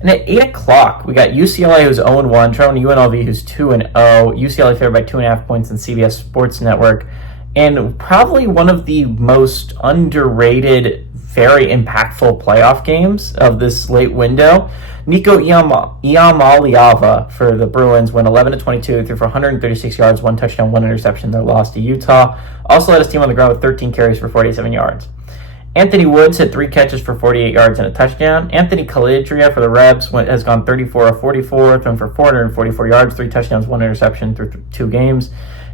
And at 8 o'clock, we got UCLA, who's 0-1, traveling to UNLV, who's 2-0. UCLA favored by 2.5 points on CBS Sports Network. And probably one of the most underrated, very impactful playoff games of this late window. Nico Iamaleava for the Bruins went 11-22, threw for 136 yards, 1 touchdown, 1 interception. Their loss to Utah. Also led his team on the ground with 13 carries for 47 yards. Anthony Woods had 3 catches for 48 yards and a touchdown. Anthony Calidria for the Rebs has gone 34 of 44, thrown for 444 yards, 3 touchdowns, 1 interception through 2 games.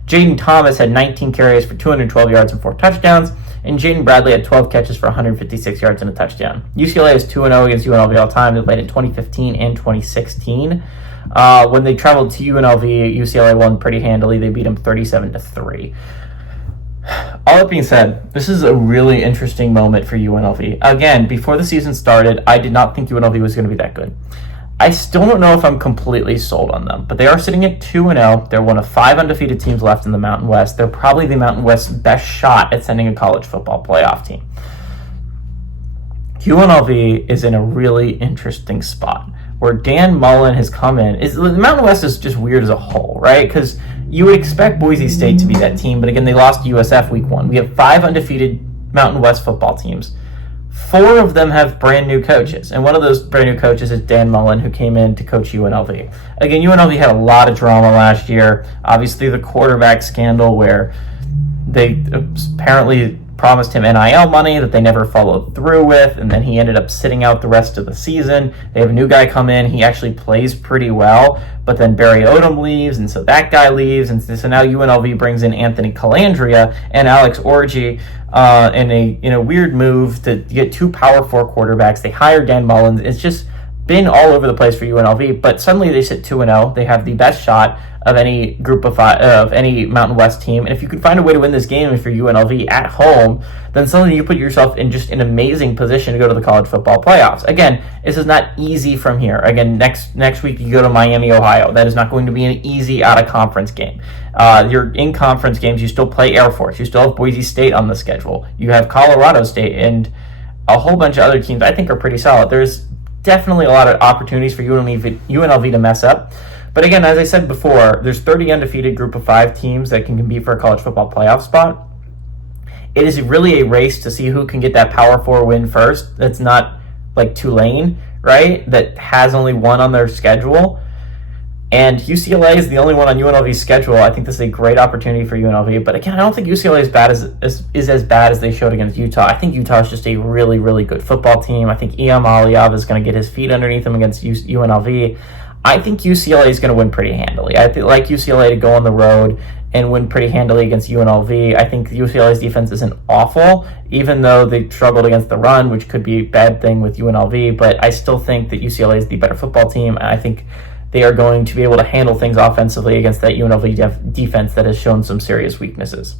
Jaden Thomas had 19 carries for 212 yards and 4 touchdowns. And Jaden Bradley had 12 catches for 156 yards and a touchdown. UCLA is 2-0 against UNLV all time. They played in 2015 and 2016. When they traveled to UNLV, UCLA won pretty handily. They beat them 37-3. All that being said, this is a really interesting moment for UNLV. Again, before the season started, I did not think UNLV was going to be that good. I still don't know if I'm completely sold on them, but they are sitting at 2-0. They're one of 5 undefeated teams left in the Mountain West. They're probably the Mountain West's best shot at sending a college football playoff team. UNLV is in a really interesting spot where Dan Mullen has come in. The Mountain West is just weird as a whole, right? Because you would expect Boise State to be that team, but again, they lost to USF week 1. We have 5 undefeated Mountain West football teams. 4 of them have brand new coaches, and one of those brand new coaches is Dan Mullen, who came in to coach UNLV. Again, UNLV had a lot of drama last year. Obviously, the quarterback scandal where they apparently promised him NIL money that they never followed through with, and then he ended up sitting out the rest of the season. They have a new guy come in. He actually plays pretty well, but then Barry Odom leaves, and so that guy leaves, and so now UNLV brings in Anthony Calandria and Alex Orji in a weird move to get 2 Power 4 quarterbacks. They hired Dan Mullins. It's just been all over the place for UNLV, but suddenly they sit 2-0. They have the best shot of any group of 5, of any Mountain West team. And if you can find a way to win this game for UNLV at home, then suddenly you put yourself in just an amazing position to go to the college football playoffs. Again, this is not easy from here. Again, next week you go to Miami, Ohio. That is not going to be an easy out-of-conference game. Your in-conference games, you still play Air Force. You still have Boise State on the schedule. You have Colorado State and a whole bunch of other teams I think are pretty solid. There's definitely a lot of opportunities for UNLV to mess up. But again, as I said before, there's 30 undefeated group of 5 teams that can compete for a college football playoff spot. It is really a race to see who can get that Power 4 win first. That's not like Tulane, right? That has only 1 on their schedule. And UCLA is the only one on UNLV's schedule. I think this is a great opportunity for UNLV. But again, I don't think UCLA is as bad as they showed against Utah. I think Utah is just a really, really good football team. I think Iamaleava is going to get his feet underneath him against UNLV. I think UCLA is going to win pretty handily. I like UCLA to go on the road and win pretty handily against UNLV. I think UCLA's defense isn't awful, even though they struggled against the run, which could be a bad thing with UNLV. But I still think that UCLA is the better football team. I think they are going to be able to handle things offensively against that UNLV defense that has shown some serious weaknesses.